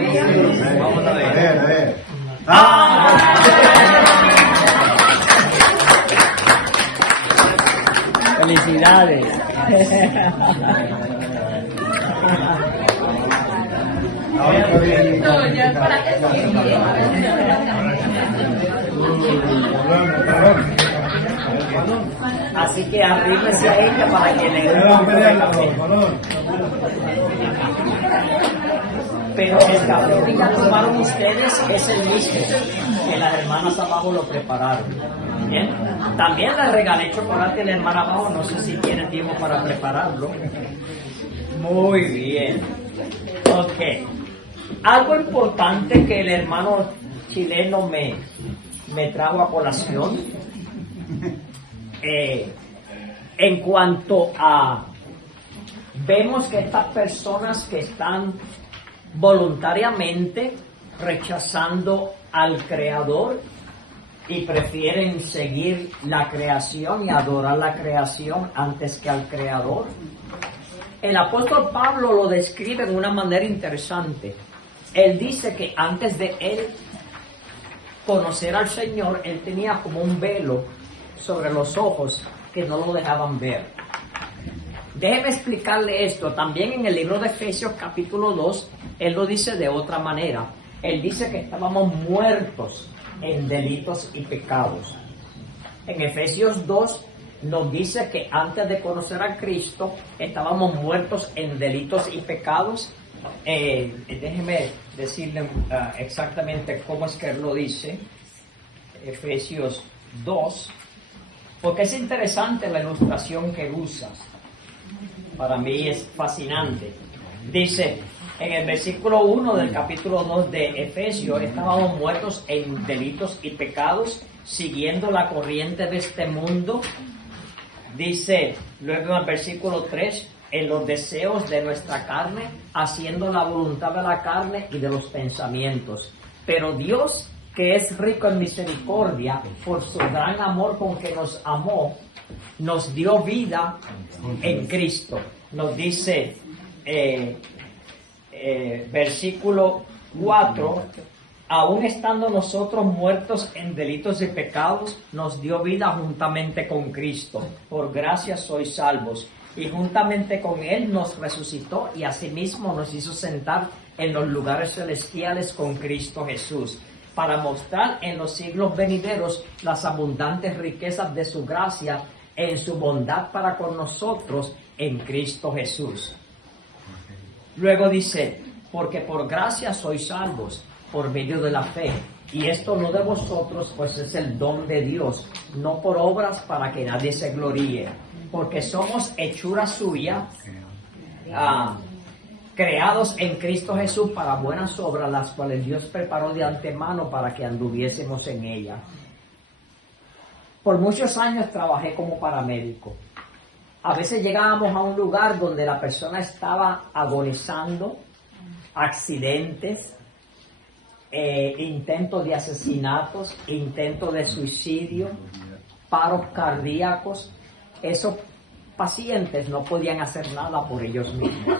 Vamos a ver. Felicidades. Así que arrímese a ella para que le dé un café. Pero el café que ya tomaron ustedes es el mismo que las hermanas abajo lo prepararon. ¿Bien? También les regalé chocolate a la hermana abajo, no sé si tiene tiempo para prepararlo. Muy bien. Ok. Algo importante que el hermano chileno me trajo a colación, en cuanto a, vemos que estas personas que están voluntariamente rechazando al Creador y prefieren seguir la creación y adorar la creación antes que al Creador. El apóstol Pablo lo describe de una manera interesante. Él dice que antes de él conocer al Señor, él tenía como un velo sobre los ojos que no lo dejaban ver. Déjeme explicarle esto. También en el libro de Efesios capítulo 2, él lo dice de otra manera. Él dice que estábamos muertos en delitos y pecados. En Efesios 2 nos dice que antes de conocer a Cristo estábamos muertos en delitos y pecados. Déjeme decirle exactamente cómo es que él lo dice. Efesios 2, porque es interesante la ilustración que usa. Para mí es fascinante. Dice en el versículo 1 del capítulo 2 de Efesios: estábamos muertos en delitos y pecados, siguiendo la corriente de este mundo. Dice luego en el versículo 3: en los deseos de nuestra carne, haciendo la voluntad de la carne y de los pensamientos. Pero Dios, que es rico en misericordia, por su gran amor con que nos amó, nos dio vida en Cristo. Nos dice versículo 4: aún estando nosotros muertos en delitos y pecados, nos dio vida juntamente con Cristo. Por gracia sois salvos. Y juntamente con Él nos resucitó y asimismo nos hizo sentar en los lugares celestiales con Cristo Jesús, para mostrar en los siglos venideros las abundantes riquezas de su gracia en su bondad para con nosotros en Cristo Jesús. Luego dice: porque por gracia sois salvos por medio de la fe, y esto no de vosotros, pues es el don de Dios, no por obras para que nadie se gloríe, porque somos hechura suya, creados en Cristo Jesús para buenas obras, las cuales Dios preparó de antemano para que anduviésemos en ella. Por muchos años trabajé como paramédico. A veces llegábamos a un lugar donde la persona estaba agonizando, accidentes, intentos de asesinatos, intentos de suicidio, paros cardíacos. Esos pacientes no podían hacer nada por ellos mismos.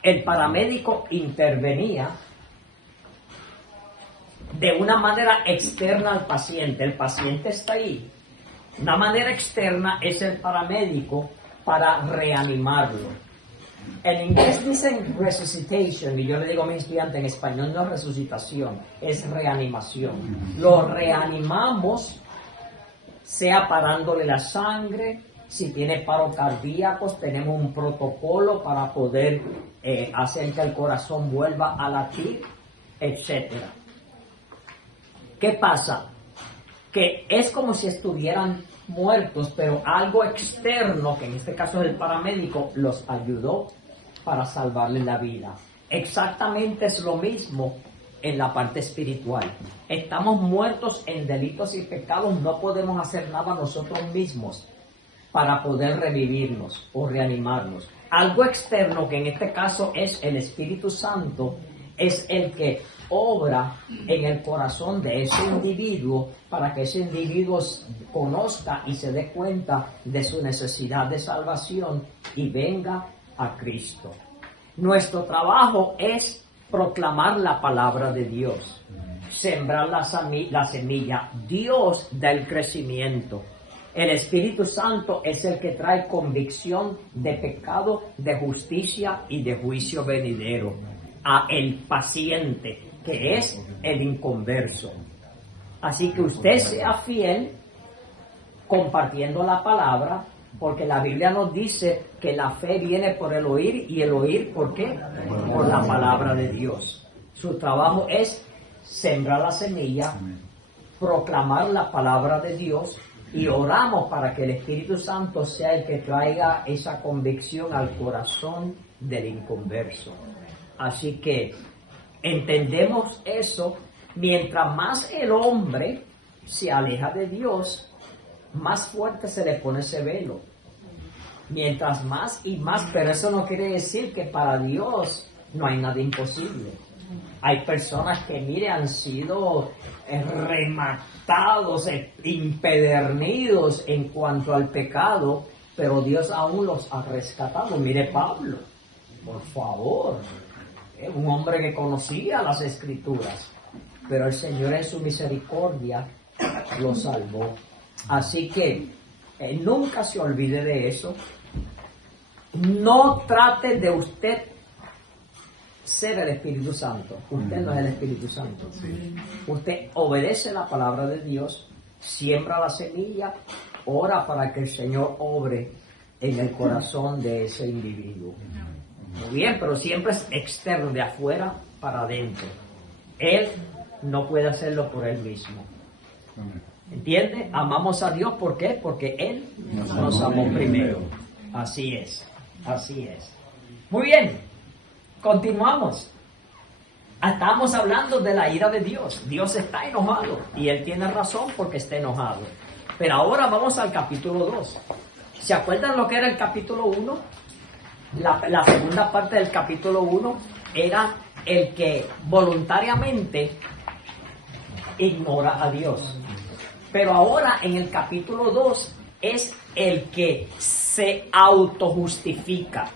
El paramédico intervenía de una manera externa al paciente. El paciente está ahí. Una manera externa es el paramédico para reanimarlo. En inglés dicen resuscitation, y yo le digo a mis estudiantes, en español no es resucitación, es reanimación. Lo reanimamos, sea parándole la sangre. Si tiene paros cardíacos, tenemos un protocolo para poder hacer que el corazón vuelva a latir, etc. ¿Qué pasa? Que es como si estuvieran muertos, pero algo externo, que en este caso es el paramédico, los ayudó para salvarle la vida. Exactamente es lo mismo en la parte espiritual. Estamos muertos en delitos y pecados, no podemos hacer nada nosotros mismos para poder revivirnos o reanimarnos. Algo externo, que en este caso es el Espíritu Santo, es el que obra en el corazón de ese individuo para que ese individuo conozca y se dé cuenta de su necesidad de salvación y venga a Cristo. Nuestro trabajo es proclamar la palabra de Dios, sembrar la semilla. Dios da el crecimiento. El Espíritu Santo es el que trae convicción de pecado, de justicia y de juicio venidero a el paciente, que es el inconverso. Así que usted sea fiel compartiendo la palabra, porque la Biblia nos dice que la fe viene por el oír, y el oír, ¿por qué? Por la palabra de Dios. Su trabajo es sembrar la semilla, proclamar la palabra de Dios, y oramos para que el Espíritu Santo sea el que traiga esa convicción al corazón del inconverso. Así que entendemos eso. Mientras más el hombre se aleja de Dios, más fuerte se le pone ese velo. Mientras más y más, pero eso no quiere decir que para Dios no hay nada imposible. Hay personas que, mire, han sido rematados, impedernidos en cuanto al pecado, pero Dios aún los ha rescatado. Mire Pablo, por favor, un hombre que conocía las Escrituras, pero el Señor en su misericordia lo salvó. Así que nunca se olvide de eso. No trate de usted ser el Espíritu Santo. Usted no es el Espíritu Santo. Usted obedece la palabra de Dios, siembra la semilla, ora para que el Señor obre en el corazón de ese individuo. Muy bien, pero siempre es externo, de afuera para adentro. Él no puede hacerlo por él mismo. ¿Entiende? Amamos a Dios, ¿por qué? Porque Él nos amó primero. Así es, así es. Muy bien, continuamos. Estamos hablando de la ira de Dios. Dios está enojado y Él tiene razón porque está enojado. Pero ahora vamos al capítulo 2. ¿Se acuerdan lo que era el capítulo 1? La segunda parte del capítulo 1 era el que voluntariamente ignora a Dios. Pero ahora en el capítulo 2 es el que se autojustifica.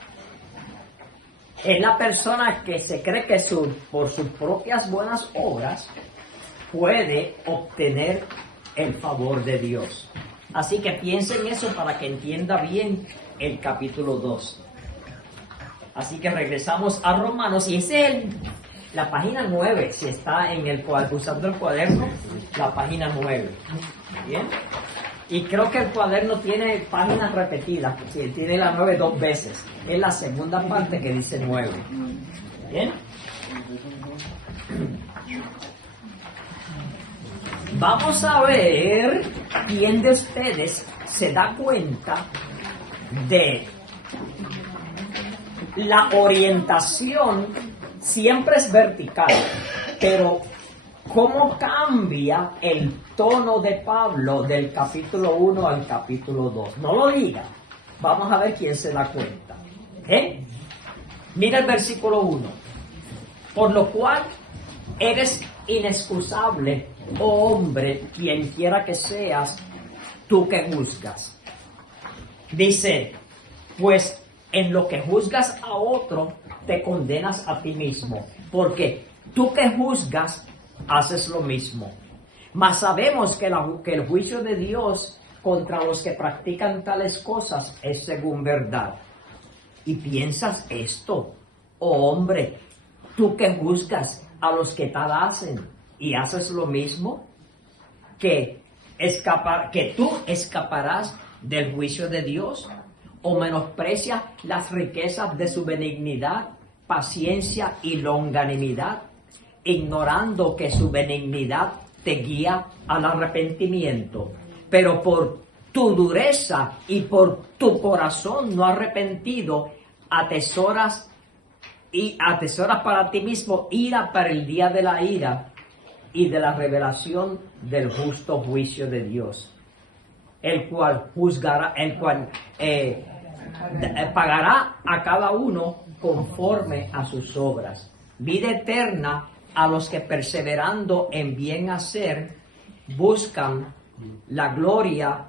Es la persona que se cree que por sus propias buenas obras puede obtener el favor de Dios. Así que piensen eso para que entienda bien el capítulo 2. Así que regresamos a Romanos, y ese es la página 9, si está usando el cuaderno, la página 9. ¿Bien? Y creo que el cuaderno tiene páginas repetidas, si tiene la 9 2 veces. Es la segunda parte que dice 9. ¿Bien? Vamos a ver quién de ustedes se da cuenta de la orientación. Siempre es vertical, pero ¿cómo cambia el tono de Pablo del capítulo 1 al capítulo 2? No lo diga. Vamos a ver quién se da cuenta. Mira el versículo 1. Por lo cual eres inexcusable, oh hombre, quien quiera que seas, tú que juzgas. Dice, pues en lo que juzgas a otro, te condenas a ti mismo, porque tú que juzgas, haces lo mismo. Mas sabemos que el juicio de Dios contra los que practican tales cosas es según verdad. Y piensas esto, oh hombre, tú que juzgas a los que tal hacen y haces lo mismo, que tú escaparás del juicio de Dios, o menosprecias las riquezas de su benignidad, paciencia y longanimidad, ignorando que su benignidad te guía al arrepentimiento. Pero por tu dureza y por tu corazón no arrepentido, atesoras para ti mismo ira para el día de la ira y de la revelación del justo juicio de Dios, el cual pagará a cada uno conforme a sus obras. Vida eterna a los que perseverando en bien hacer buscan la gloria,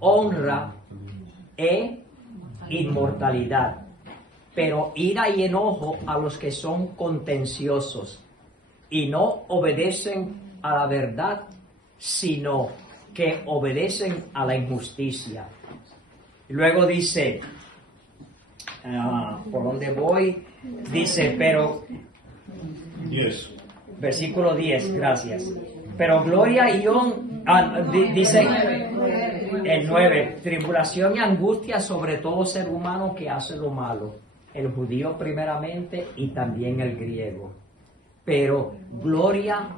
honra e inmortalidad. pero ira y enojo a los que son contenciosos y no obedecen a la verdad, sino que obedecen a la injusticia. Luego dice, ¿por dónde voy? Dice, pero... 10. Versículo 10, gracias. Pero gloria y dice el 9, tribulación y angustia sobre todo ser humano que hace lo malo, el judío primeramente y también el griego. Pero gloria,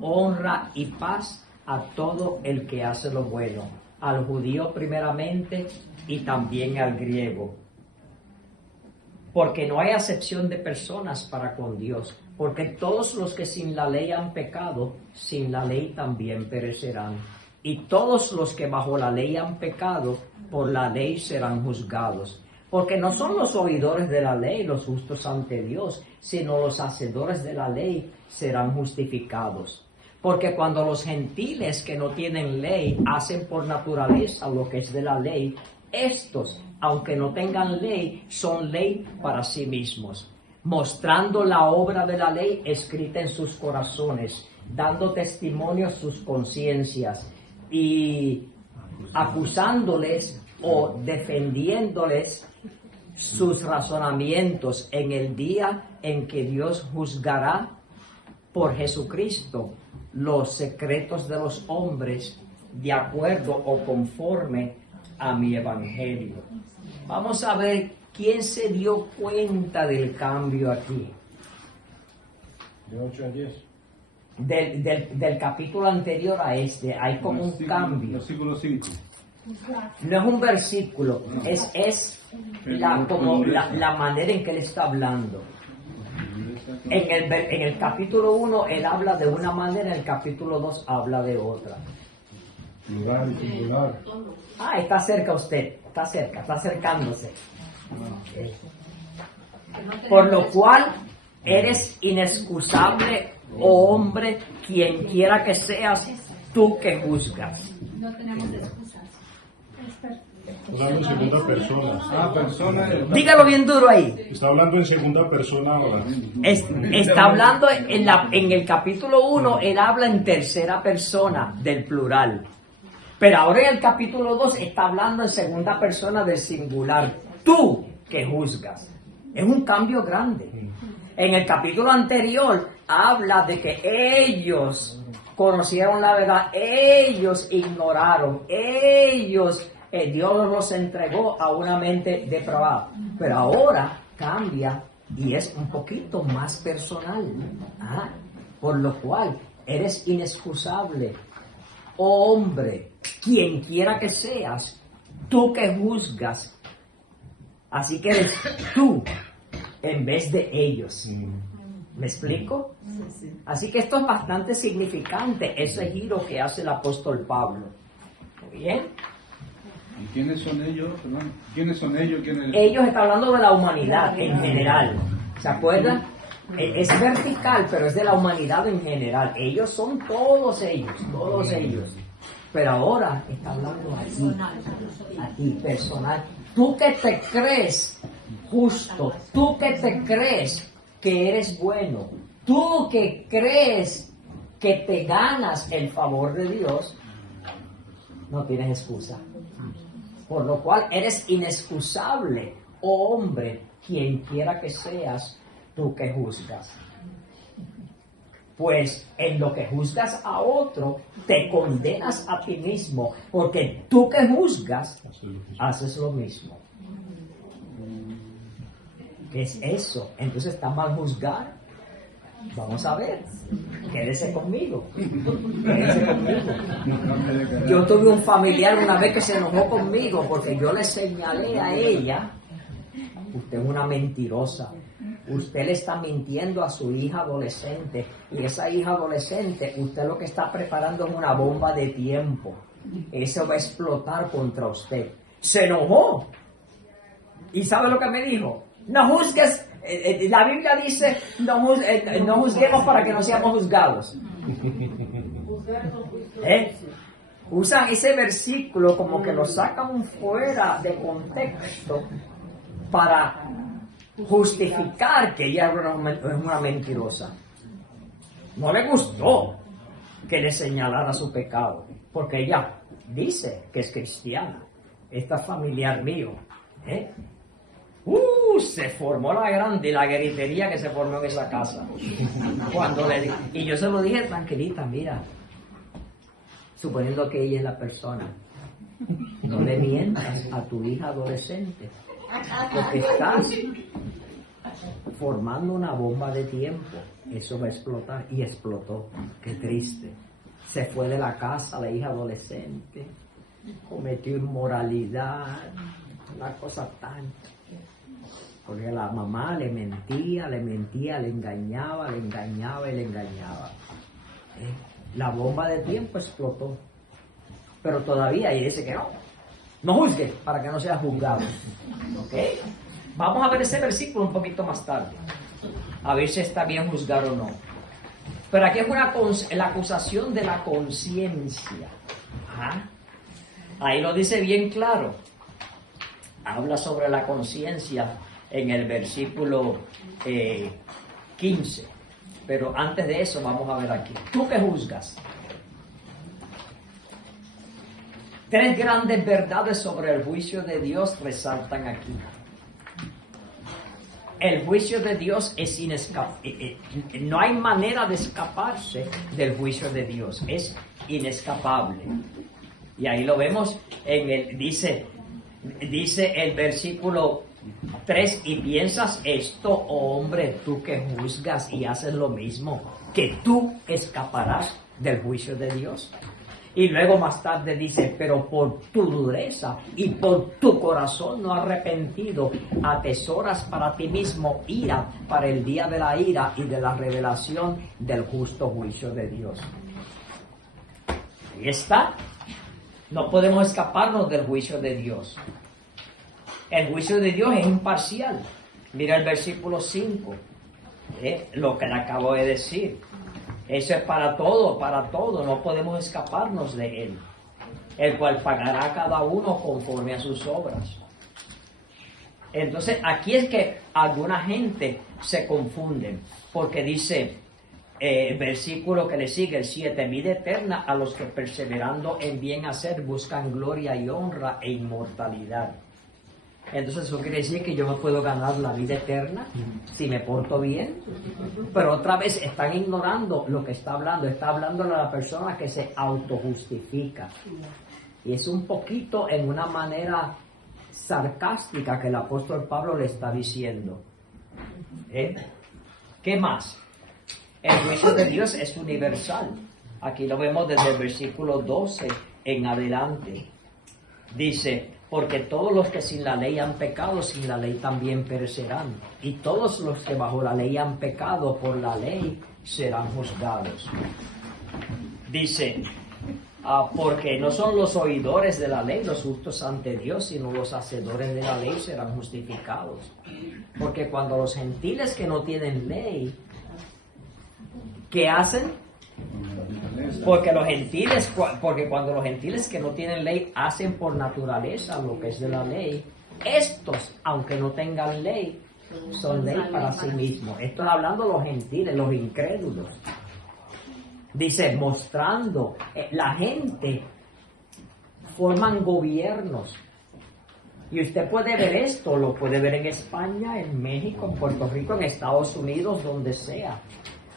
honra y paz a todo el que hace lo bueno, al judío primeramente y también al griego. Porque no hay acepción de personas para con Dios, porque todos los que sin la ley han pecado, sin la ley también perecerán. Y todos los que bajo la ley han pecado, por la ley serán juzgados. Porque no son los oidores de la ley los justos ante Dios, sino los hacedores de la ley serán justificados. Porque cuando los gentiles que no tienen ley hacen por naturaleza lo que es de la ley, estos, aunque no tengan ley, son ley para sí mismos, mostrando la obra de la ley escrita en sus corazones, dando testimonio a sus conciencias y acusándoles o defendiéndoles sus razonamientos en el día en que Dios juzgará por Jesucristo los secretos de los hombres de acuerdo o conforme a mi evangelio. Vamos a ver quién se dio cuenta del cambio aquí. De 8 a 10. Del capítulo anterior a este, hay como un cambio. Versículo 5. No es un versículo, es la manera en que él está hablando. En el capítulo 1 él habla de una manera, en el capítulo 2 habla de otra. Plural y singular. Está cerca usted, está acercándose. Por lo cual eres inexcusable, oh hombre, quien quiera que seas, tú que juzgas. No tenemos excusas. Hablando en segunda persona. Persona. Dígalo bien duro ahí. Está hablando en segunda persona ahora. Está hablando en el capítulo 1, él habla en tercera persona del plural. Pero ahora en el capítulo 2 está hablando en segunda persona del singular. Tú que juzgas. Es un cambio grande. En el capítulo anterior habla de que ellos conocieron la verdad, ellos ignoraron, Dios los entregó a una mente depravada. Pero ahora cambia y es un poquito más personal. Por lo cual eres inexcusable, oh hombre, quien quiera que seas, tú que juzgas. Así que eres tú en vez de ellos. ¿Me explico? Así que esto es bastante significante, ese giro que hace el apóstol Pablo. ¿Muy bien? ¿Y quiénes son ellos? Perdón. ¿Quiénes son ellos? Ellos están hablando de la humanidad en general. ¿Se acuerdan? Es vertical, pero es de la humanidad en general. Ellos son todos ellos. Pero ahora está hablando a ti, personal. Tú que te crees justo, tú que te crees que eres bueno, tú que crees que te ganas el favor de Dios, no tienes excusa. Por lo cual eres inexcusable, oh hombre, quien quiera que seas, tú que juzgas. Pues en lo que juzgas a otro, te condenas a ti mismo, porque tú que juzgas, haces lo mismo. ¿Qué es eso? Entonces, ¿está mal juzgar? Vamos a ver. Quédese conmigo. Yo tuve un familiar una vez que se enojó conmigo porque yo le señalé a ella: usted es una mentirosa. Usted le está mintiendo a su hija adolescente. Y esa hija adolescente, usted lo que está preparando es una bomba de tiempo. Eso va a explotar contra usted. Se enojó. ¿Y sabe lo que me dijo? No juzgues. La Biblia dice, no juzguemos para que no seamos juzgados. Usan ese versículo como que lo sacan fuera de contexto para justificar que ella es una mentirosa. No le gustó que le señalara su pecado, porque ella dice que es cristiana. Esta es familiar mío. Se formó la gritería que se formó en esa casa. Y yo se lo dije tranquilita, mira, suponiendo que ella es la persona, no le mientas a tu hija adolescente, porque estás formando una bomba de tiempo. Eso va a explotar. Y explotó. Qué triste. Se fue de la casa la hija adolescente, cometió inmoralidad, una cosa tan... Porque la mamá le mentía, le engañaba y le engañaba. La bomba de tiempo explotó. Pero todavía ella dice que no. No juzgue para que no sea juzgado. ¿Ok? Vamos a ver ese versículo un poquito más tarde. A ver si está bien juzgar o no. Pero aquí es la acusación de la conciencia. Ahí lo dice bien claro. Habla sobre la conciencia en el versículo 15. Pero antes de eso vamos a ver aquí. ¿Tú qué juzgas? 3 grandes verdades sobre el juicio de Dios resaltan aquí. El juicio de Dios es inescapable. No hay manera de escaparse del juicio de Dios. Es inescapable. Y ahí lo vemos dice el versículo 3, y piensas esto, oh hombre, tú que juzgas y haces lo mismo, que tú escaparás del juicio de Dios. Y luego más tarde dice, pero por tu dureza y por tu corazón no arrepentido, atesoras para ti mismo ira para el día de la ira y de la revelación del justo juicio de Dios. Ahí está. No podemos escaparnos del juicio de Dios. El juicio de Dios es imparcial. Mira el versículo 5, lo que le acabo de decir. Eso es para todo, no podemos escaparnos de Él. El cual pagará a cada uno conforme a sus obras. Entonces, aquí es que alguna gente se confunde, porque dice, el versículo que le sigue, el 7, vida eterna a los que perseverando en bien hacer buscan gloria y honra e inmortalidad. Entonces eso quiere decir que yo me puedo ganar la vida eterna si me porto bien. Pero otra vez están ignorando lo que está hablando. Está hablando de la persona que se autojustifica. Y es un poquito en una manera sarcástica que el apóstol Pablo le está diciendo. ¿Qué más? El juicio de Dios es universal. Aquí lo vemos desde el versículo 12 en adelante. Dice, porque todos los que sin la ley han pecado, sin la ley también perecerán. Y todos los que bajo la ley han pecado, por la ley serán juzgados. Dice, porque no son los oidores de la ley los justos ante Dios, sino los hacedores de la ley serán justificados. Porque cuando los gentiles que no tienen ley, ¿qué hacen? Porque cuando los gentiles que no tienen ley hacen por naturaleza lo que es de la ley, estos, aunque no tengan ley, son ley para sí mismos. Esto está hablando de los gentiles, los incrédulos. Dice, mostrando, la gente forman gobiernos. Y usted puede ver esto, lo puede ver en España, en México, en Puerto Rico, en Estados Unidos, donde sea.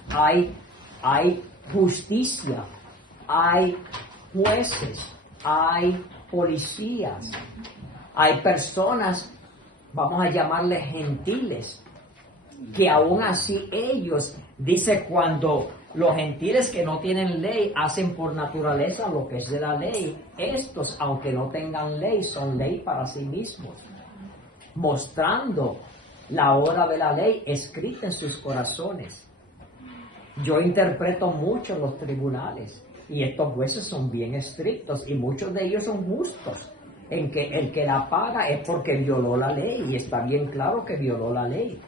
Hay justicia, hay jueces, hay policías, hay personas, vamos a llamarles gentiles, que aún así ellos, dice, cuando los gentiles que no tienen ley hacen por naturaleza lo que es de la ley, estos, aunque no tengan ley, son ley para sí mismos, mostrando la obra de la ley escrita en sus corazones. Yo interpreto mucho en los tribunales y estos jueces son bien estrictos y muchos de ellos son justos en que el que la paga es porque violó la ley y está bien claro que violó la ley.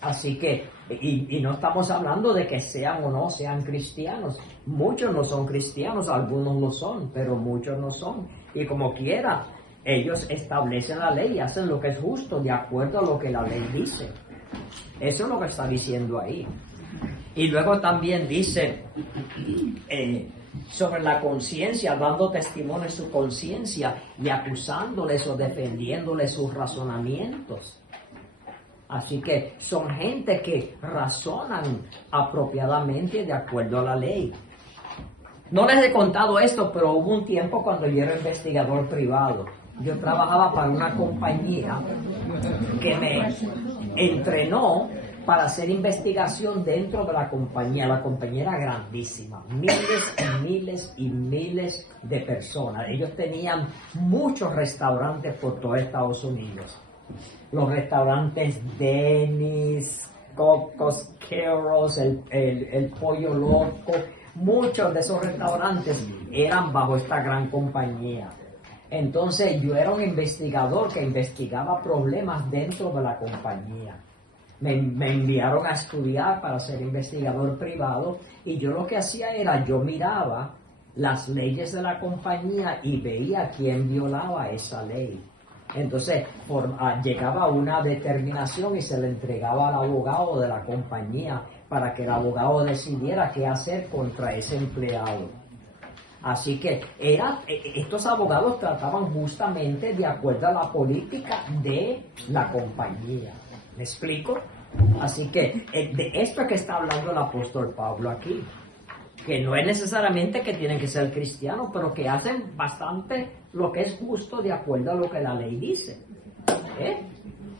Así que, y no estamos hablando de que sean o no sean cristianos. Muchos no son cristianos, algunos lo son, pero muchos no son. Y como quiera, ellos establecen la ley y hacen lo que es justo de acuerdo a lo que la ley dice. Eso es lo que está diciendo ahí. Y luego también dice sobre la conciencia, dando testimonio de su conciencia y acusándoles o defendiéndoles sus razonamientos. Así que son gente que razonan apropiadamente de acuerdo a la ley. No les he contado esto, pero hubo un tiempo cuando yo era investigador privado. Yo trabajaba para una compañía que me entrenó para hacer investigación dentro de la compañía. La compañía era grandísima, miles y miles y miles de personas. Ellos tenían muchos restaurantes por todo Estados Unidos. Los restaurantes Denny's, Cocos, Carol's, el Pollo Loco, muchos de esos restaurantes eran bajo esta gran compañía. Entonces yo era un investigador que investigaba problemas dentro de la compañía. Me enviaron a estudiar para ser investigador privado y yo lo que hacía era, yo miraba las leyes de la compañía y veía quién violaba esa ley. Entonces llegaba a una determinación y se le entregaba al abogado de la compañía para que el abogado decidiera qué hacer contra ese empleado. Así que estos abogados trataban justamente de acuerdo a la política de la compañía. ¿Me explico? Así que de esto es que está hablando el apóstol Pablo aquí. Que no es necesariamente que tienen que ser cristianos, pero que hacen bastante lo que es justo de acuerdo a lo que la ley dice.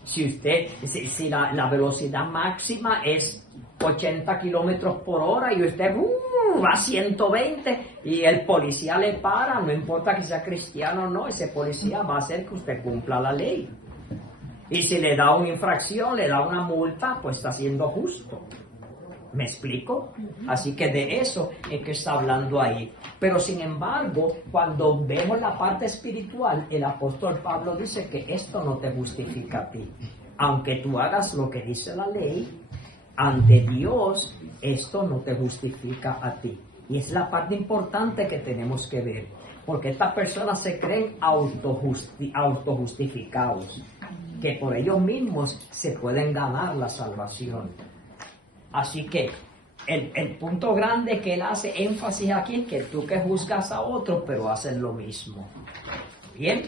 Si la velocidad máxima es 80 kilómetros por hora y usted va a 120 y el policía le para, no importa que sea cristiano o no, ese policía va a hacer que usted cumpla la ley. Y si le da una infracción, le da una multa, pues está siendo justo. ¿Me explico? Así que de eso es que está hablando ahí. Pero sin embargo, cuando vemos la parte espiritual, el apóstol Pablo dice que esto no te justifica a ti. Aunque tú hagas lo que dice la ley, ante Dios, esto no te justifica a ti. Y es la parte importante que tenemos que ver. Porque estas personas se creen autojustificados. Que por ellos mismos se pueden ganar la salvación. Así que el punto grande que él hace énfasis aquí es que tú que juzgas a otro, pero haces lo mismo. Bien,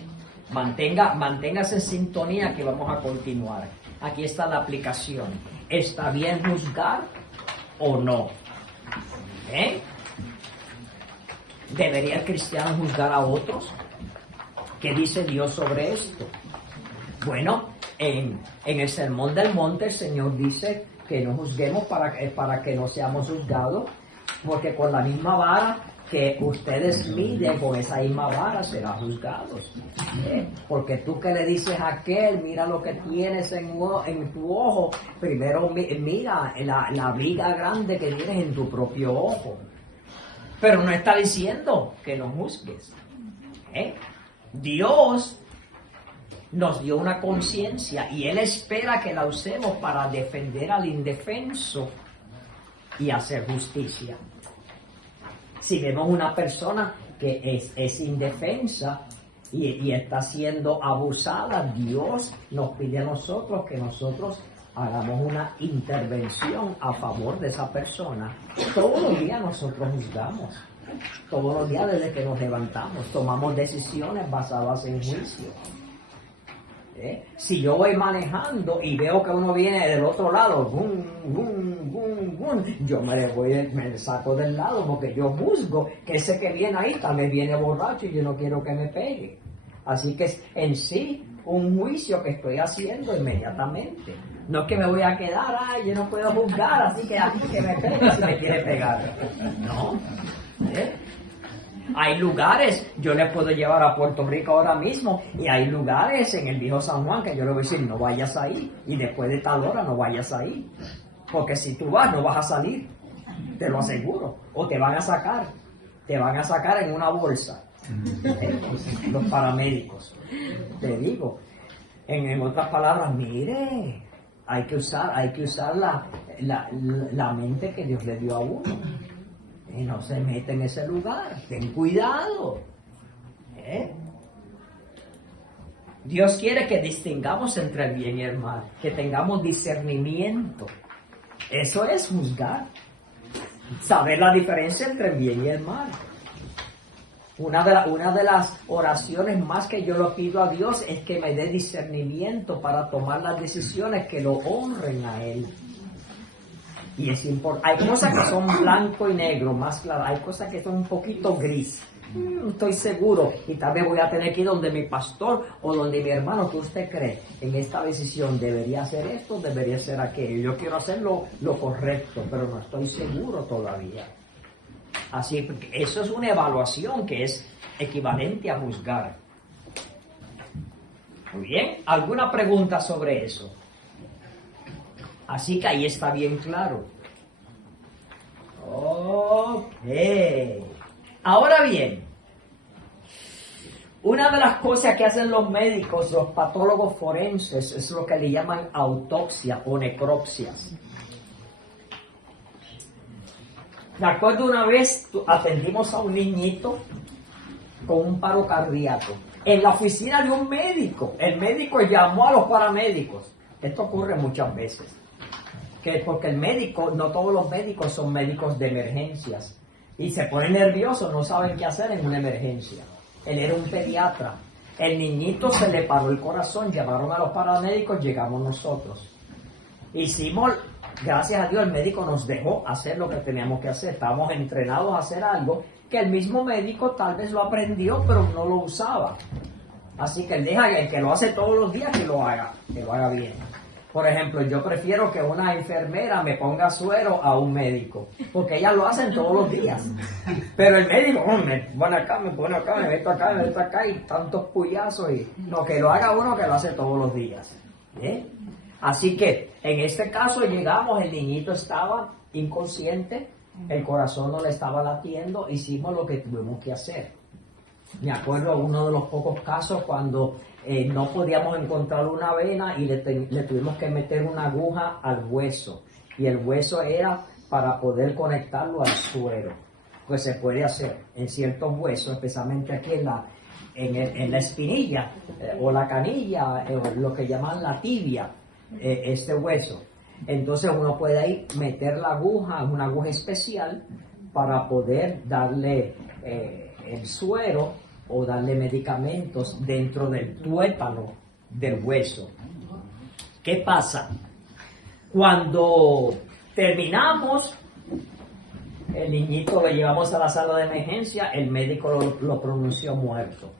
manténgase en sintonía que vamos a continuar. Aquí está la aplicación. ¿Está bien juzgar o no? ¿Debería el cristiano juzgar a otros? ¿Qué dice Dios sobre esto? Bueno, en el Sermón del Monte el Señor dice que no juzguemos para que no seamos juzgados, porque con la misma vara que ustedes miden, con esa misma vara serán juzgados. Porque tú que le dices a aquel, mira lo que tienes en tu ojo, primero mira la viga grande que tienes en tu propio ojo. Pero no está diciendo que no juzgues. Dios nos dio una conciencia y Él espera que la usemos para defender al indefenso y hacer justicia. Si vemos una persona que es indefensa y está siendo abusada, Dios nos pide a nosotros que nosotros hagamos una intervención a favor de esa persona. Todos los días nosotros juzgamos. Todos los días desde que nos levantamos tomamos decisiones basadas en juicio. Si yo voy manejando y veo que uno viene del otro lado, yo me saco del lado porque yo juzgo que ese que viene ahí también viene borracho y yo no quiero que me pegue. Así que es en sí un juicio que estoy haciendo inmediatamente. No es que me voy a quedar, yo no puedo juzgar, así que aquí que me pegue si me quiere pegar. No. Hay lugares, yo le puedo llevar a Puerto Rico ahora mismo, y hay lugares en el viejo San Juan que yo le voy a decir, no vayas ahí, y después de tal hora no vayas ahí, porque si tú vas no vas a salir, te lo aseguro, o te van a sacar en una bolsa, los paramédicos, te digo, en otras palabras, mire, hay que usar la mente que Dios le dio a uno. Y no se mete en ese lugar. Ten cuidado. Dios quiere que distingamos entre el bien y el mal, que tengamos discernimiento. Eso es juzgar. Saber la diferencia entre el bien y el mal. Una de las oraciones más que yo le pido a Dios es que me dé discernimiento para tomar las decisiones que lo honren a Él. Y es importante. Hay cosas que son blanco y negro, más claro. Hay cosas que son un poquito gris. Estoy seguro. Y tal vez voy a tener que ir donde mi pastor o donde mi hermano. ¿Qué usted cree? En esta decisión, ¿debería hacer esto? ¿Debería hacer aquello? Yo quiero hacer lo correcto, pero no estoy seguro todavía. Así que eso es una evaluación que es equivalente a juzgar. Muy bien. ¿Alguna pregunta sobre eso? Así que ahí está bien claro. Ok. Ahora bien, una de las cosas que hacen los médicos, los patólogos forenses, es lo que le llaman autopsia o necropsias. Me acuerdo una vez atendimos a un niñito con un paro cardíaco en la oficina de un médico. El médico llamó a los paramédicos. Esto ocurre muchas veces. Porque el médico, no todos los médicos son médicos de emergencias. Y se ponen nerviosos, no saben qué hacer en una emergencia. Él era un pediatra. El niñito se le paró el corazón, llamaron a los paramédicos, llegamos nosotros. Hicimos, gracias a Dios, el médico nos dejó hacer lo que teníamos que hacer. Estábamos entrenados a hacer algo que el mismo médico tal vez lo aprendió, pero no lo usaba. Así que él deja que el que lo hace todos los días, que lo haga bien. Por ejemplo, yo prefiero que una enfermera me ponga suero a un médico, porque ellas lo hacen todos los días. Pero el médico, me pone acá, me meto acá, y tantos puyazos, y no, que lo haga uno que lo hace todos los días. ¿Bien? Así que, en este caso llegamos, el niñito estaba inconsciente, el corazón no le estaba latiendo, hicimos lo que tuvimos que hacer. Me acuerdo uno de los pocos casos cuando no podíamos encontrar una vena y le tuvimos que meter una aguja al hueso. Y el hueso era para poder conectarlo al suero. Pues se puede hacer en ciertos huesos, especialmente aquí en la espinilla o la canilla, lo que llaman la tibia, este hueso. Entonces uno puede ahí meter la aguja, una aguja especial, para poder darle el suero o darle medicamentos dentro del tuétano del hueso. ¿Qué pasa? Cuando terminamos, el niñito lo llevamos a la sala de emergencia, el médico lo pronunció muerto.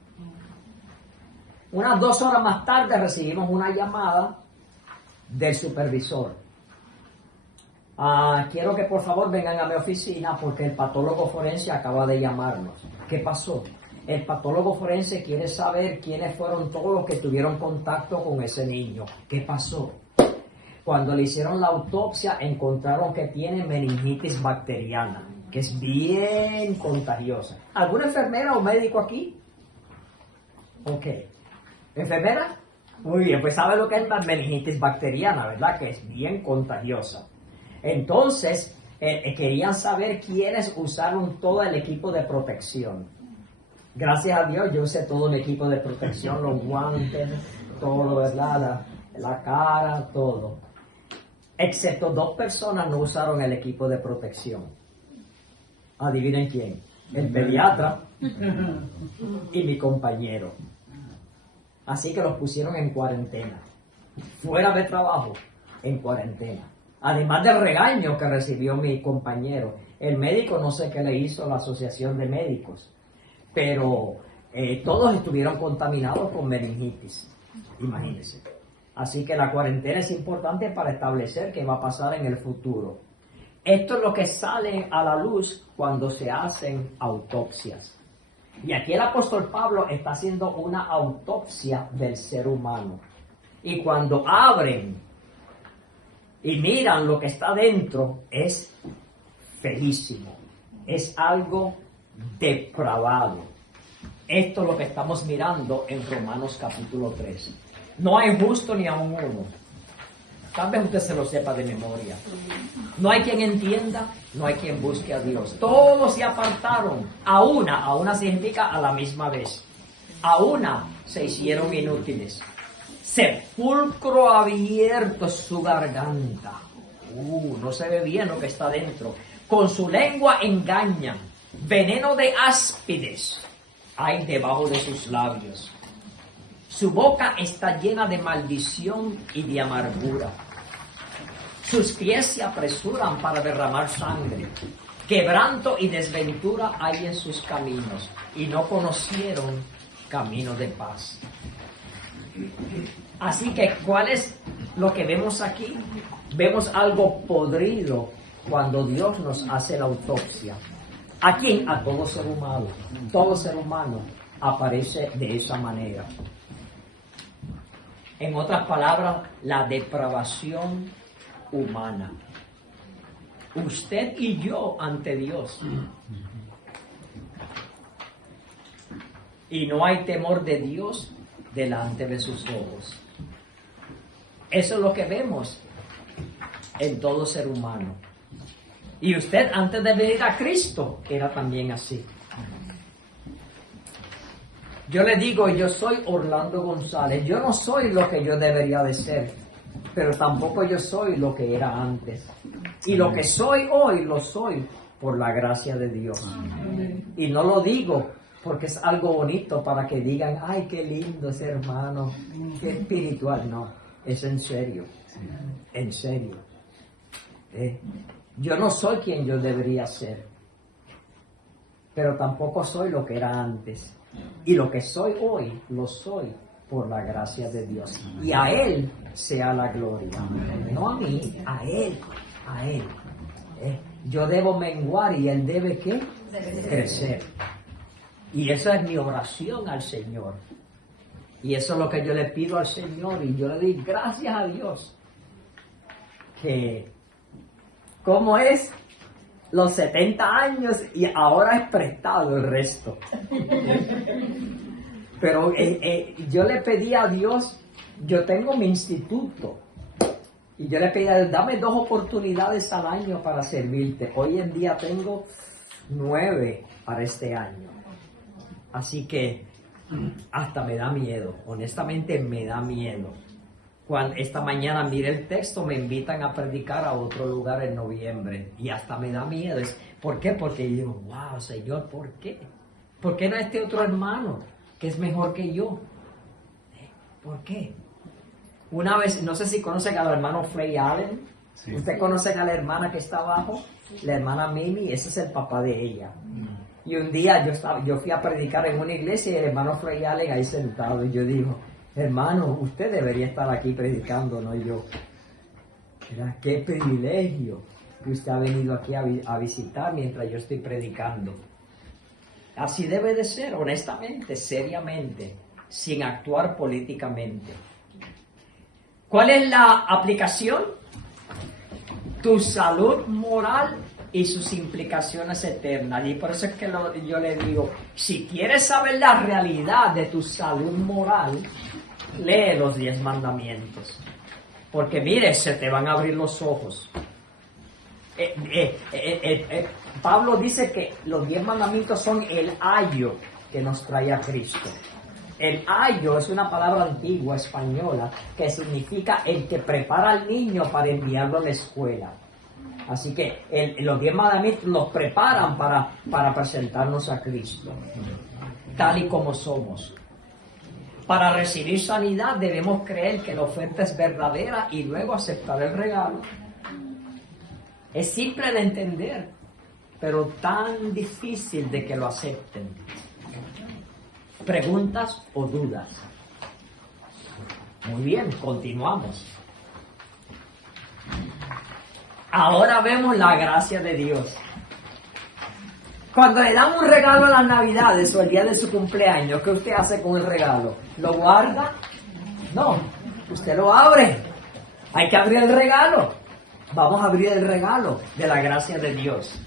Unas 2 horas más tarde recibimos una llamada del supervisor. Quiero que por favor vengan a mi oficina porque el patólogo forense acaba de llamarnos. ¿Qué pasó? El patólogo forense quiere saber quiénes fueron todos los que tuvieron contacto con ese niño. ¿Qué pasó? Cuando le hicieron la autopsia encontraron que tiene meningitis bacteriana, que es bien contagiosa. ¿Alguna enfermera o médico aquí? Ok. ¿Enfermera? Muy bien, pues sabe lo que es la meningitis bacteriana, ¿verdad? Que es bien contagiosa. Entonces, querían saber quiénes usaron todo el equipo de protección. Gracias a Dios yo usé todo el equipo de protección, los guantes, todo, ¿verdad? La cara, todo. Excepto 2 personas no usaron el equipo de protección. Adivinen quién. El pediatra y mi compañero. Así que los pusieron en cuarentena. Fuera de trabajo, en cuarentena. Además del regaño que recibió mi compañero. El médico no sé qué le hizo la asociación de médicos. Pero todos estuvieron contaminados con meningitis. Imagínense. Así que la cuarentena es importante para establecer qué va a pasar en el futuro. Esto es lo que sale a la luz cuando se hacen autopsias. Y aquí el apóstol Pablo está haciendo una autopsia del ser humano. Y cuando abren y miran lo que está dentro, es feísimo. Es algo depravado. Esto es lo que estamos mirando en Romanos capítulo 3. No hay justo ni aun uno. Tal vez usted se lo sepa de memoria. No hay quien entienda, no hay quien busque a Dios. Todos se apartaron. A una significa a la misma vez. a una se hicieron inútiles. Sepulcro abierto es su garganta. No se ve bien lo que está dentro. Con su lengua engañan. Veneno de áspides hay debajo de sus labios. Su boca está llena de maldición y de amargura. Sus pies se apresuran para derramar sangre. Quebranto y desventura hay en sus caminos, y no conocieron camino de paz. Así que, ¿cuál es lo que vemos aquí? Vemos algo podrido cuando Dios nos hace la autopsia. ¿A quién? A todo ser humano. Todo ser humano aparece de esa manera. En otras palabras, la depravación humana. Usted y yo ante Dios. Y no hay temor de Dios delante de sus ojos. Eso es lo que vemos en todo ser humano. Y usted, antes de venir a Cristo, era también así. Yo le digo, yo soy Orlando González. Yo no soy lo que yo debería de ser, pero tampoco yo soy lo que era antes. Y lo que soy hoy, lo soy por la gracia de Dios. Y no lo digo porque es algo bonito para que digan, ay, qué lindo ese hermano, qué espiritual. No, es en serio, en serio. Yo no soy quien yo debería ser, pero tampoco soy lo que era antes. Y lo que soy hoy, lo soy por la gracia de Dios. Y a Él sea la gloria. No a mí, a Él, a Él. Yo debo menguar y Él debe, ¿qué? Crecer. Y esa es mi oración al Señor. Y eso es lo que yo le pido al Señor. Y yo le doy gracias a Dios. Que, ¿cómo es? Los 70 años y ahora es prestado el resto. Pero yo le pedí a Dios, yo tengo mi instituto. Y yo le pedí a Dios, dame 2 oportunidades al año para servirte. Hoy en día tengo 9 para este año. Así que hasta me da miedo, honestamente me da miedo. Cuando esta mañana miré el texto, me invitan a predicar a otro lugar en noviembre y hasta me da miedo. ¿Por qué? Porque yo digo, wow, Señor, ¿por qué? ¿Por qué no este otro hermano que es mejor que yo? ¿Por qué? Una vez, no sé si conocen al hermano Frey Allen. Sí. ¿Usted conoce a la hermana que está abajo? La hermana Mimi, ese es el papá de ella. Y un día yo fui a predicar en una iglesia y el hermano Frey Allen ahí sentado y yo digo, hermano, usted debería estar aquí predicando, no yo. Qué privilegio que usted ha venido aquí a visitar mientras yo estoy predicando. Así debe de ser, honestamente, seriamente, sin actuar políticamente. ¿Cuál es la aplicación? Tu salud moral y sus implicaciones eternas. Y por eso es que yo le digo, si quieres saber la realidad de tu salud moral, lee los 10 mandamientos. Porque mire, se te van a abrir los ojos. Pablo dice que los 10 mandamientos son el ayo que nos trae a Cristo. El ayo es una palabra antigua española que significa el que prepara al niño para enviarlo a la escuela. Así que los 10 mandamientos los preparan para presentarnos a Cristo, tal y como somos. Para recibir sanidad debemos creer que la oferta es verdadera y luego aceptar el regalo. Es simple de entender, pero tan difícil de que lo acepten. ¿Preguntas o dudas? Muy bien, continuamos. Ahora vemos la gracia de Dios. Cuando le dan un regalo a las Navidades o el día de su cumpleaños, ¿qué usted hace con el regalo? ¿Lo guarda? No, usted lo abre. Hay que abrir el regalo. Vamos a abrir el regalo de la gracia de Dios.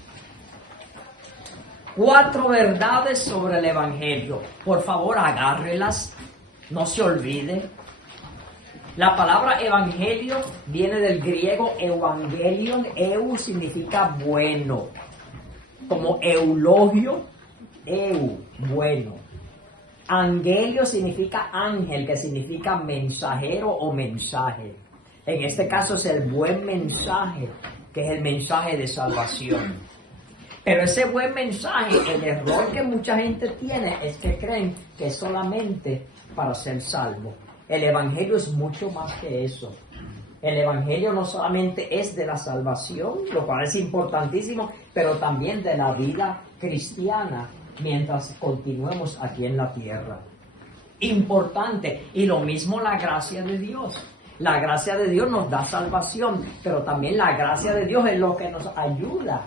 4 verdades sobre el Evangelio. Por favor, agárrelas. No se olvide. La palabra evangelio viene del griego evangelion. Eu significa bueno. Como eulogio, bueno. Angelio significa ángel, que significa mensajero o mensaje. En este caso es el buen mensaje, que es el mensaje de salvación. Pero ese buen mensaje, el error que mucha gente tiene es que creen que es solamente para ser salvo. El evangelio es mucho más que eso. El evangelio no solamente es de la salvación, lo cual es importantísimo, pero también de la vida cristiana mientras continuemos aquí en la tierra. Importante. Y lo mismo la gracia de Dios. La gracia de Dios nos da salvación, pero también la gracia de Dios es lo que nos ayuda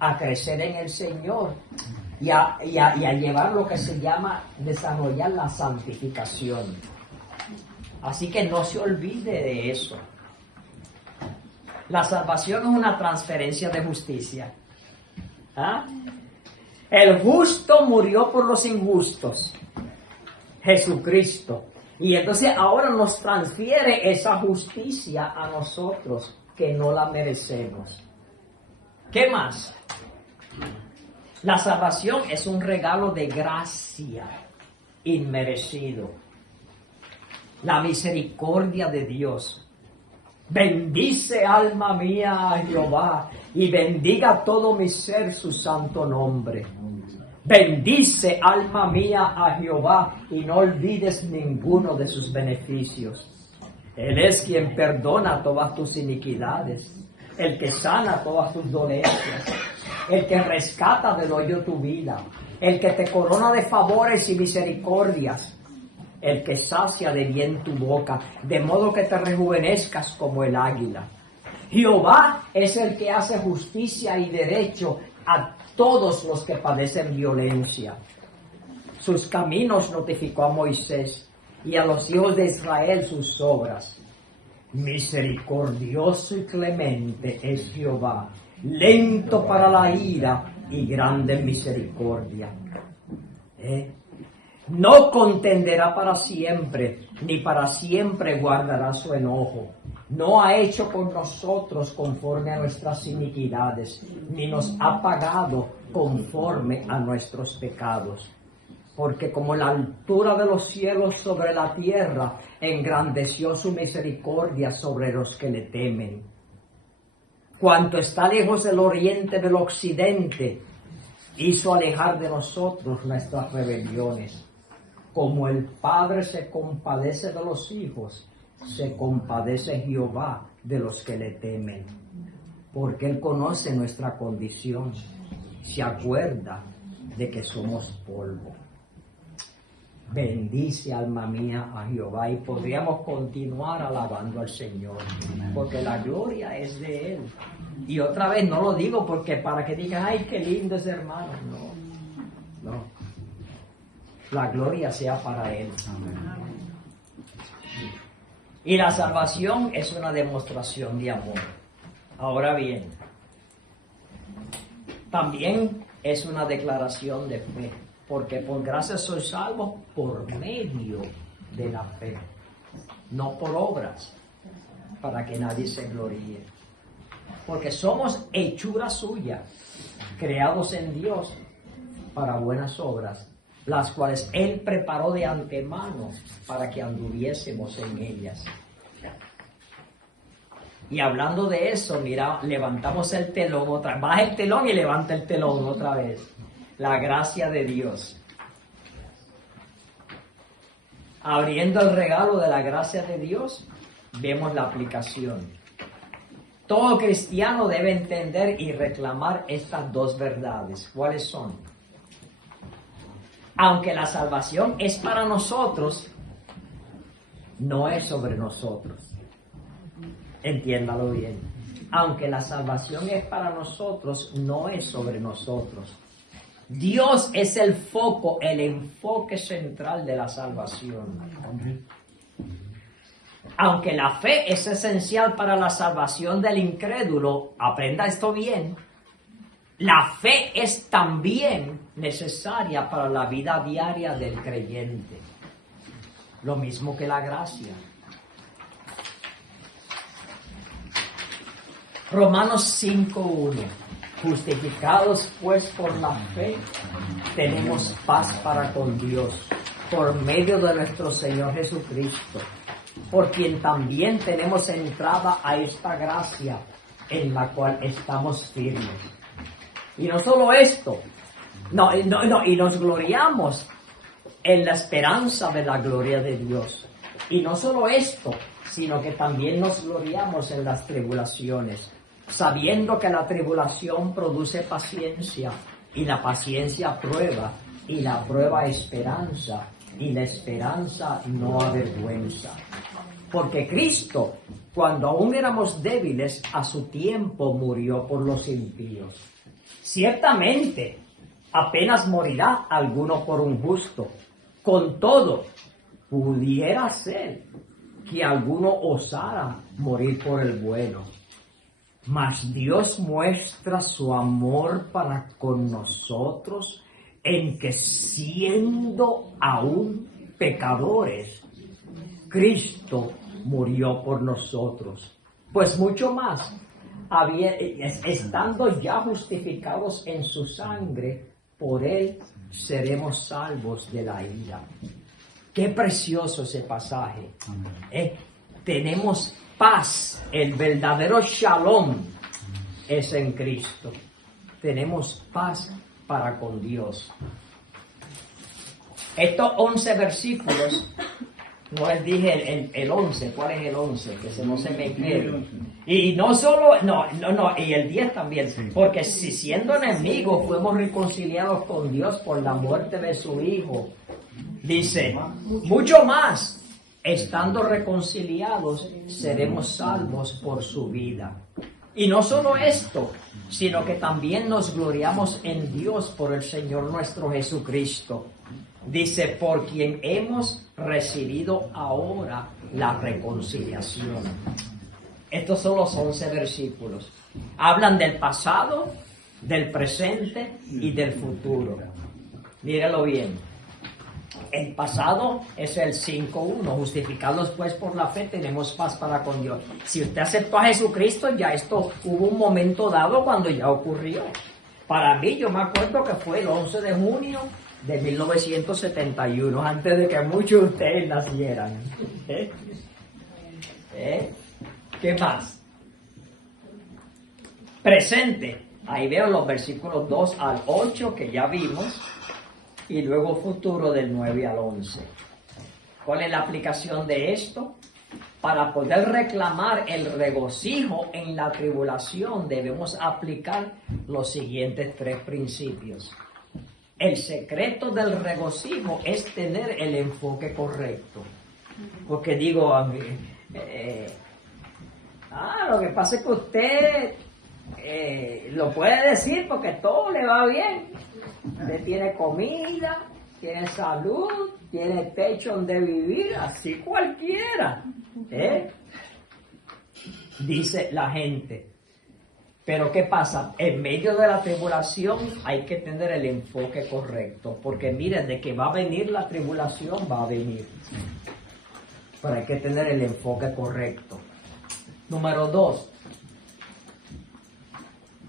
a crecer en el Señor y a llevar lo que se llama desarrollar la santificación. Así que no se olvide de eso. La salvación es una transferencia de justicia. ¿Ah? El justo murió por los injustos, Jesucristo. Y entonces ahora nos transfiere esa justicia a nosotros que no la merecemos. ¿Qué más? La salvación es un regalo de gracia inmerecido. La misericordia de Dios. Bendice alma mía a Jehová y bendiga todo mi ser su santo nombre. Bendice alma mía a Jehová y no olvides ninguno de sus beneficios. Él es quien perdona todas tus iniquidades, el que sana todas tus dolencias, el que rescata del hoyo tu vida, el que te corona de favores y misericordias, el que sacia de bien tu boca, de modo que te rejuvenezcas como el águila. Jehová es el que hace justicia y derecho a todos los que padecen violencia. Sus caminos notificó a Moisés y a los hijos de Israel sus obras. Misericordioso y clemente es Jehová, lento para la ira y grande en misericordia. No contenderá para siempre, ni para siempre guardará su enojo. No ha hecho con nosotros conforme a nuestras iniquidades, ni nos ha pagado conforme a nuestros pecados. Porque como la altura de los cielos sobre la tierra, engrandeció su misericordia sobre los que le temen. Cuanto está lejos el oriente del occidente, hizo alejar de nosotros nuestras rebeliones. Como el Padre se compadece de los hijos, se compadece Jehová de los que le temen. Porque Él conoce nuestra condición, se acuerda de que somos polvo. Bendice alma mía a Jehová, y podríamos continuar alabando al Señor, porque la gloria es de Él. Y otra vez no lo digo porque para que digan, ay, qué lindo ese hermano. No. La gloria sea para Él. Y la salvación es una demostración de amor. Ahora bien, también es una declaración de fe, porque por gracia soy salvo por medio de la fe, no por obras, para que nadie se gloríe. Porque somos hechura suya, creados en Dios para buenas obras, las cuales Él preparó de antemano para que anduviésemos en ellas. Y hablando de eso, mira, levantamos el telón otra vez. Baja el telón y levanta el telón otra vez. La gracia de Dios. Abriendo el regalo de la gracia de Dios, vemos la aplicación. Todo cristiano debe entender y reclamar estas dos verdades. ¿Cuáles son? Aunque la salvación es para nosotros, no es sobre nosotros. Entiéndalo bien. Aunque la salvación es para nosotros, no es sobre nosotros. Dios es el foco, el enfoque central de la salvación. Aunque la fe es esencial para la salvación del incrédulo, aprenda esto bien. La fe es también necesaria para la vida diaria del creyente. Lo mismo que la gracia. Romanos 5:1. Justificados pues por la fe, tenemos paz para con Dios por medio de nuestro Señor Jesucristo, por quien también tenemos entrada a esta gracia en la cual estamos firmes. Y no solo esto, y nos gloriamos en la esperanza de la gloria de Dios. Y no solo esto, sino que también nos gloriamos en las tribulaciones, sabiendo que la tribulación produce paciencia, y la paciencia prueba, y la prueba esperanza, y la esperanza no avergüenza. Porque Cristo, cuando aún éramos débiles, a su tiempo murió por los impíos. Ciertamente, apenas morirá alguno por un justo. Con todo, pudiera ser que alguno osara morir por el bueno. Mas Dios muestra su amor para con nosotros en que siendo aún pecadores, Cristo murió por nosotros. Pues mucho más, estando ya justificados en su sangre, por él seremos salvos de la ira. Qué precioso ese pasaje. Tenemos paz, el verdadero shalom es en Cristo. Tenemos paz para con Dios. Estos 11 versículos, no les dije el 11, ¿cuál es el 11? Que no se me quede. Y no solo, y el 10 también, porque si siendo enemigos fuimos reconciliados con Dios por la muerte de su Hijo, dice, mucho más, estando reconciliados, seremos salvos por su vida. Y no solo esto, sino que también nos gloriamos en Dios por el Señor nuestro Jesucristo. Dice, por quien hemos recibido ahora la reconciliación. Estos son los 11 versículos. Hablan del pasado, del presente y del futuro. Míralo bien. El pasado es el 5:1. Justificados pues por la fe tenemos paz para con Dios. Si usted aceptó a Jesucristo, ya esto hubo un momento dado cuando ya ocurrió. Para mí, yo me acuerdo que fue el 11 de junio de 1971, antes de que muchos de ustedes nacieran. ¿Qué más? Presente. Ahí veo los versículos 2 al 8 que ya vimos. Y luego futuro del 9 al 11. ¿Cuál es la aplicación de esto? Para poder reclamar el regocijo en la tribulación debemos aplicar los siguientes 3 principios. El secreto del regocijo es tener el enfoque correcto. Porque digo, lo que pasa es que usted lo puede decir porque todo le va bien. Usted tiene comida, tiene salud, tiene techo donde vivir, así cualquiera. Dice la gente. Pero ¿qué pasa? En medio de la tribulación hay que tener el enfoque correcto. Porque miren, de que va a venir la tribulación, va a venir. Pero hay que tener el enfoque correcto. Número 2.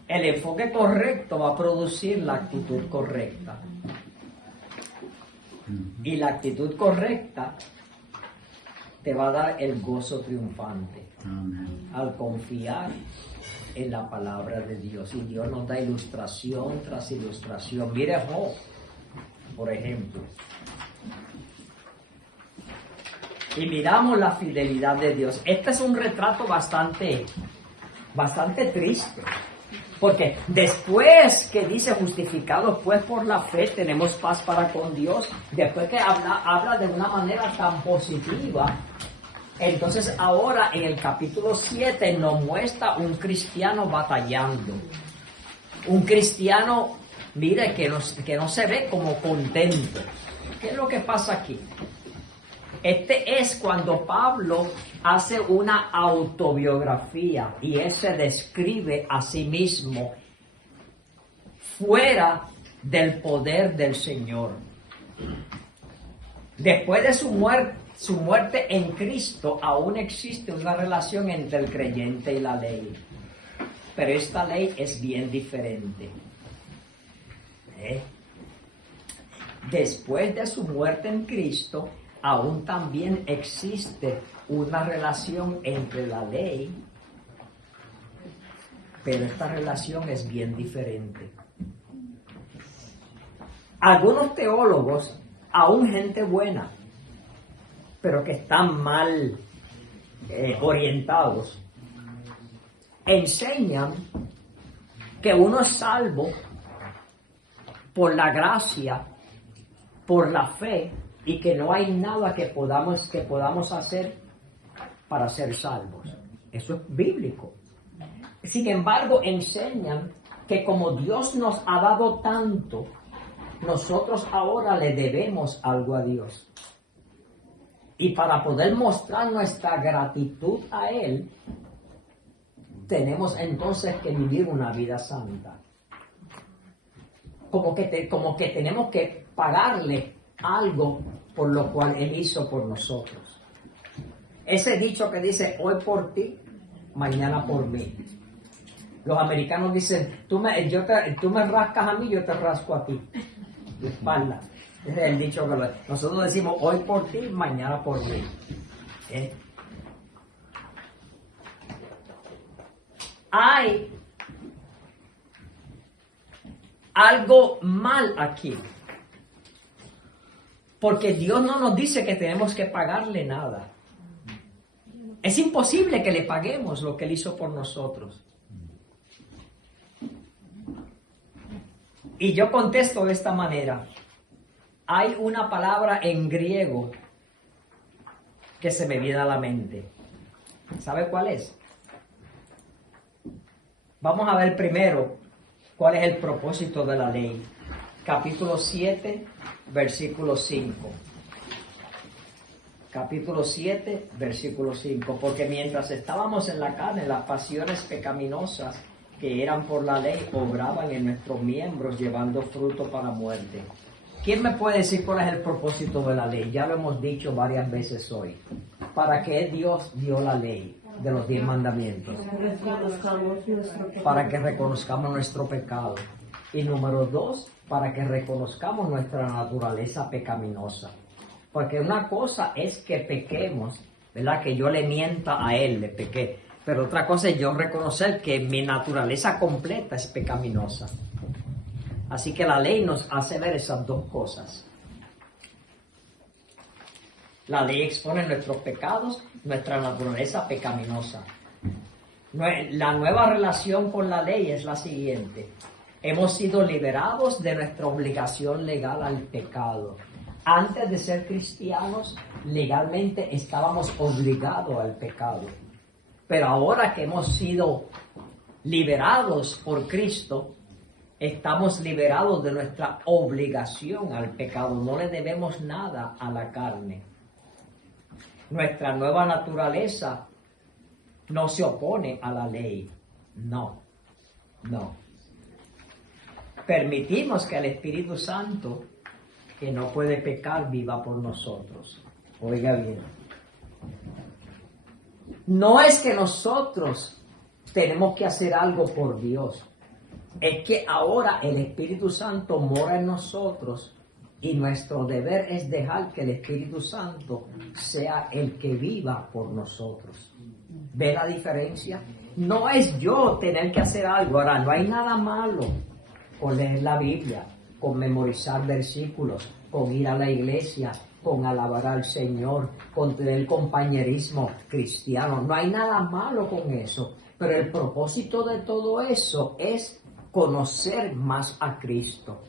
El enfoque correcto va a producir la actitud correcta. Y la actitud correcta te va a dar el gozo triunfante. Al confiar en la palabra de Dios. Y Dios nos da ilustración tras ilustración. Mire Job, por ejemplo. Y miramos la fidelidad de Dios. Este es un retrato bastante triste. Porque después que dice justificados pues por la fe tenemos paz para con Dios, después que habla de una manera tan positiva, entonces ahora en el capítulo 7 nos muestra un cristiano batallando. Un cristiano, mire, que no se ve como contento. ¿Qué es lo que pasa aquí? Este es cuando Pablo hace una autobiografía y él se describe a sí mismo fuera del poder del Señor. Después de su muerte en Cristo, aún existe una relación entre el creyente y la ley. Pero esta ley es bien diferente. después de su muerte en Cristo, aún también existe una relación entre la ley, pero esta relación es bien diferente. Algunos teólogos, aún gente buena, pero que están mal orientados, enseñan que uno es salvo por la gracia, por la fe, y que no hay nada que podamos hacer para ser salvos. Eso es bíblico. Sin embargo, enseñan que como Dios nos ha dado tanto, nosotros ahora le debemos algo a Dios. Y para poder mostrar nuestra gratitud a Él, tenemos entonces que vivir una vida santa. Como que tenemos que pagarle algo por lo cual Él hizo por nosotros. Ese dicho que dice, hoy por ti, mañana por mí. Los americanos dicen, tú me rascas a mí, yo te rasco a ti. La espalda. Ese es el dicho que nosotros decimos, hoy por ti, mañana por mí. Hay algo mal aquí. Porque Dios no nos dice que tenemos que pagarle nada. Es imposible que le paguemos lo que Él hizo por nosotros. Y yo contesto de esta manera. Hay una palabra en griego que se me viene a la mente. ¿Sabe cuál es? Vamos a ver primero cuál es el propósito de la ley. Capítulo 7, versículo 5. Capítulo 7, versículo 5. Porque mientras estábamos en la carne, las pasiones pecaminosas que eran por la ley obraban en nuestros miembros, llevando fruto para muerte. ¿Quién me puede decir cuál es el propósito de la ley? Ya lo hemos dicho varias veces hoy. ¿Para qué Dios dio la ley de los 10 mandamientos? Para que reconozcamos nuestro pecado. Y número 2, para que reconozcamos nuestra naturaleza pecaminosa. Porque una cosa es que pequemos, ¿verdad? Que yo le mienta a Él, le pequé. Pero otra cosa es yo reconocer que mi naturaleza completa es pecaminosa. Así que la ley nos hace ver esas dos cosas. La ley expone nuestros pecados, nuestra naturaleza pecaminosa. La nueva relación con la ley es la siguiente. Hemos sido liberados de nuestra obligación legal al pecado. Antes de ser cristianos, legalmente estábamos obligados al pecado. Pero ahora que hemos sido liberados por Cristo, estamos liberados de nuestra obligación al pecado. No le debemos nada a la carne. Nuestra nueva naturaleza no se opone a la ley. No. Permitimos que el Espíritu Santo, que no puede pecar, viva por nosotros. Oiga bien. No es que nosotros tenemos que hacer algo por Dios. Es que ahora el Espíritu Santo mora en nosotros y nuestro deber es dejar que el Espíritu Santo sea el que viva por nosotros. ¿Ve la diferencia? No es yo tener que hacer algo. Ahora, no hay nada malo con leer la Biblia, con memorizar versículos, con ir a la iglesia, con alabar al Señor, con tener compañerismo cristiano. No hay nada malo con eso. Pero el propósito de todo eso es conocer más a Cristo.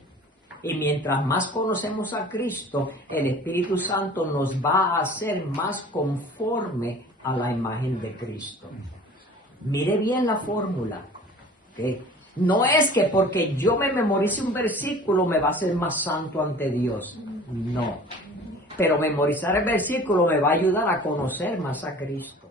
Y mientras más conocemos a Cristo, el Espíritu Santo nos va a hacer más conforme a la imagen de Cristo. Mire bien la fórmula. ¿Okay? No es que porque yo me memorice un versículo me va a hacer más santo ante Dios. No. Pero memorizar el versículo me va a ayudar a conocer más a Cristo.